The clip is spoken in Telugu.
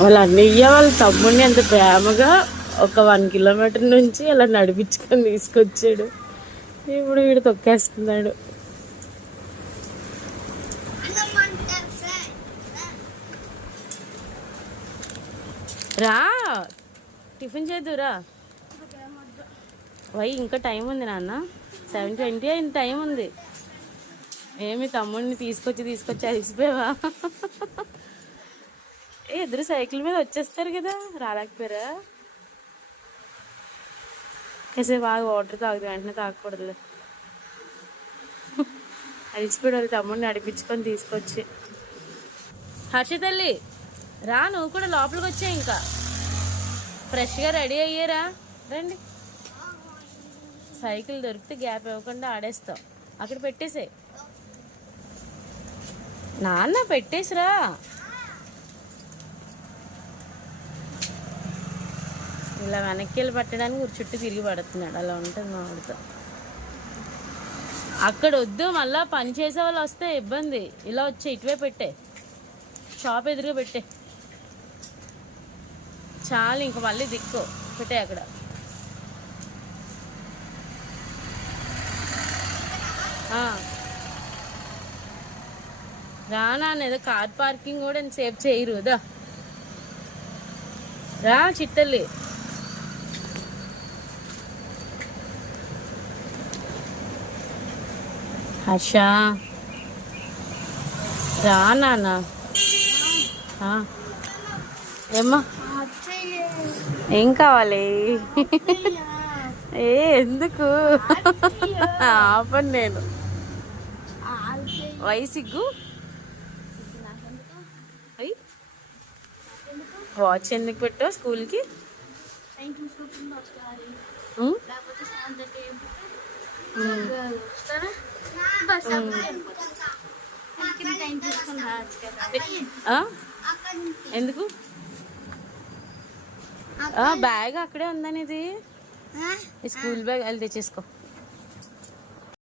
వాళ్ళ అన్నయ్య వాళ్ళ తమ్ముడిని ఎంత ప్రేమగా ఒక 1 కిలోమీటర్ నుంచి అలా నడిపించుకొని తీసుకొచ్చాడు. ఇప్పుడు వీడు తొక్కేస్తున్నాడు. రా టిఫిన్ చేద్దురా. వై ఇంకా టైం ఉంది నాన్న, 7:20 అయింది, టైం ఉంది. ఏమి తమ్ముడిని తీసుకొచ్చి అలిసిపోయావా? ఇద్దరు సైకిల్ మీద వచ్చేస్తారు కదా, రాలేకపోయారా? కాసేపు బాగా వాటర్ తాగుతుంది, వెంటనే తాగకూడదు. అలిసిపోయాడు తమ్ముడిని నడిపించుకొని తీసుకొచ్చి. హర్ష తల్లి రా, నువ్వు కూడా లోపలికి వచ్చాయి. ఇంకా ఫ్రెష్గా రెడీ అయ్యారా? రండి. సైకిల్ దొరికితే గ్యాప్ ఇవ్వకుండా ఆడేస్తాం. అక్కడ పెట్టేసే నాన్న, పెట్టేసిరా. ఇలా వెనక్కి వెళ్ళి పట్టడానికి చుట్టూ తిరిగి పడుతున్నాడు. అలా ఉంటుంది మా వాడితో. అక్కడ వద్దు, మళ్ళీ పని చేసే వాళ్ళు వస్తే ఇబ్బంది. ఇలా వచ్చే ఇటువే పెట్టే, షాప్ ఎదురుగా పెట్టే చాలు. ఇంక మళ్ళీ దిక్కు పెట్టే అక్కడ. రానా, ఏదో కార్ పార్కింగ్ కూడా సేఫ్ చేయరు దా. రా చిట్టల్లి. హర్ష రా నాన్న. ఏమ్మా, ఏం కావాలి? ఎందుకు ఆపను నేను. వయసిగ్గు వాచ్ ఎందుకు పెట్టావు స్కూల్కి? ఎందుకు? బ్యాగ్ అక్కడే ఉందని, ఇది స్కూల్ బ్యాగ్ వెళ్ళి తెచ్చేసుకో.